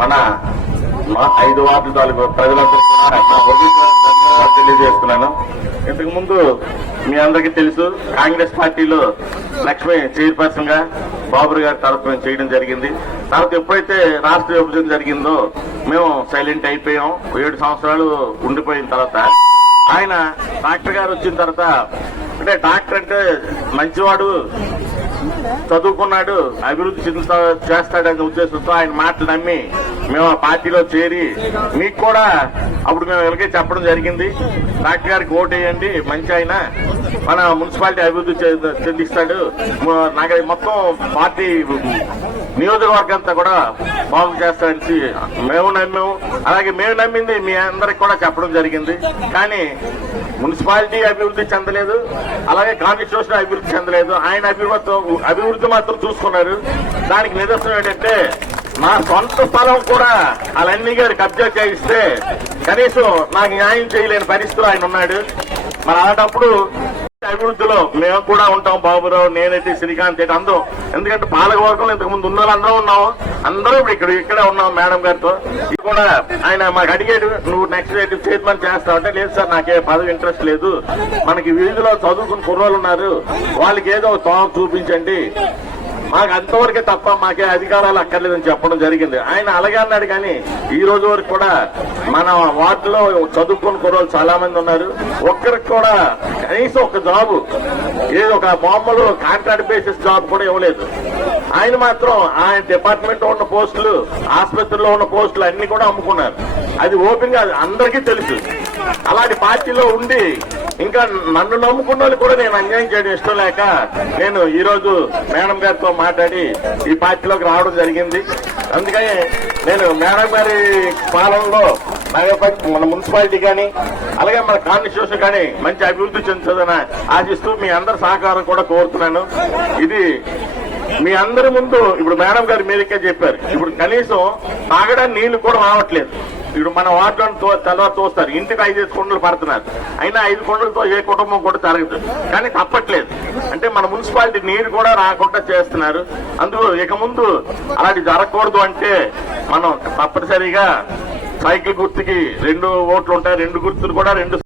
మన 5 వార్డు తాలూకు ప్రజలందరూ ధన్యవాదాలు తెలియజేస్తున్నాను. ఇంతకు ముందు మీ అందరికీ తెలుసు, కాంగ్రెస్ పార్టీలో లక్ష్మి చైర్పర్సన్ గా బాబు గారి తరఫున చేయడం జరిగింది. తర్వాత ఎప్పుడైతే రాష్ట్ర విభజన జరిగిందో మేము సైలెంట్ అయిపోయాం. 7 సంవత్సరాలు ఉండిపోయిన తర్వాత ఆయన డాక్టర్ గారు వచ్చిన తర్వాత, అంటే డాక్టర్ అంటే మంచివాడు, చదువుకున్నాడు, అభివృద్ధి చేస్తాడనే ఉద్దేశంతో ఆయన మాటలు నమ్మి మేము ఆ పార్టీలో చేరి మీకు కూడా అప్పుడు మేము ఇలాగే చెప్పడం జరిగింది. డాక్టర్ గారికి ఓటు వేయండి, మంచి ఆయన మన మున్సిపాలిటీ అభివృద్ధి చెందిస్తాడు, మొత్తం పార్టీ నియోజకవర్గం అంతా కూడా బాగు చేస్తాడని మేము నమ్మాము. అలాగే మేము నమ్మింది మీ అందరికి కూడా చెప్పడం జరిగింది. కానీ మున్సిపాలిటీ అభివృద్ధి చెందలేదు, అలాగే కాన్స్టిట్యూషన్ అభివృద్ధి చెందలేదు. ఆయన అభివృద్ధి మాత్రం చూసుకున్నారు. దానికి నిదర్శనం ఏంటంటే, నా సొంత స్థలం కూడా వాళ్ళన్నీ గారు కబ్జా చేయిస్తే కనీసం నాకు న్యాయం చేయలేని పరిస్థితులు ఆయన ఉన్నాడు. మరి అలాంటప్పుడు అభివృద్ధిలో మేము కూడా ఉంటాం. బాబురావు, నేనైతే, శ్రీకాంత్ అయితే అందరం, ఎందుకంటే పాలకవర్గంలో ఇంతకు ముందు ఉన్న అందరం ఉన్నాము, అందరూ ఇక్కడే ఉన్నాం మేడం గారితో. ఇది కూడా ఆయన మాకు అడిగాడు, నువ్వు నెక్స్ట్ చైర్మన్ చేస్తావంటే, లేదు సార్ నాకే పదవి ఇంట్రెస్ట్ లేదు, మనకి వీధిలో చదువుకున్న కుర్రోళ్ళు ఉన్నారు, వాళ్ళకి ఏదో తోవ చూపించండి, మాకు అంతవరకే తప్ప మాకే అధికారాలు అక్కర్లేదని చెప్పడం జరిగింది. ఆయన అలాగే అన్నాడు. కానీ ఈ రోజు వరకు కూడా మన వార్డులో చదువుకున్న కుర్రోళ్ళు చాలా మంది ఉన్నారు, ఒక్కరికి కూడా కనీసం ఒక జాబు, ఏదో ఒక మామూలు కాంట్రాక్ట్ బేసిస్ జాబ్ కూడా ఇవ్వలేదు. ఆయన మాత్రం ఆయన డిపార్ట్మెంట్ లో ఉన్న పోస్టులు, ఆసుపత్రిలో ఉన్న పోస్టులు అన్ని కూడా అమ్ముకున్నారు. అది ఓపెన్ గా అందరికీ తెలుసు. అలాంటి పార్టీలో ఉండి ఇంకా నన్ను నమ్ముకున్న వాళ్ళు కూడా నేను అన్యాయం చేయడం ఇష్టం లేక నేను ఈ రోజు మేడం గారితో మాట్లాడి ఈ పార్టీలోకి రావడం జరిగింది. అందుకని నేను మేడం గారి పాలనలో మన మున్సిపాలిటీ కానీ అలాగే మన కాన్స్టిట్యూషన్ కానీ మంచి అభివృద్ధి చెందుతుందని ఆశిస్తూ మీ అందరి సహకారం కూడా కోరుతున్నాను. ఇది మీ అందరి ముందు ఇప్పుడు మేడం గారు మీరికే చెప్పారు, ఇప్పుడు కనీసం తాగడానికి నీళ్లు కూడా రావట్లేదు. ఇప్పుడు మన వార్డులను తెల్లవారు చూస్తారు, ఇంటికి 5 కుండలు పడుతున్నారు, అయినా 5 కుండలతో ఏ కుటుంబం కూడా జరగదు. కానీ తప్పట్లేదు, అంటే మన మున్సిపాలిటీ నీరు కూడా రాకుండా చేస్తున్నారు. అందుకు ఇక ముందు అలాంటి జరగకూడదు అంటే మనం తప్పనిసరిగా సైకిల్ గుర్తుకి 2 ఓట్లు ఉంటాయి, 2 గుర్తులు కూడా 2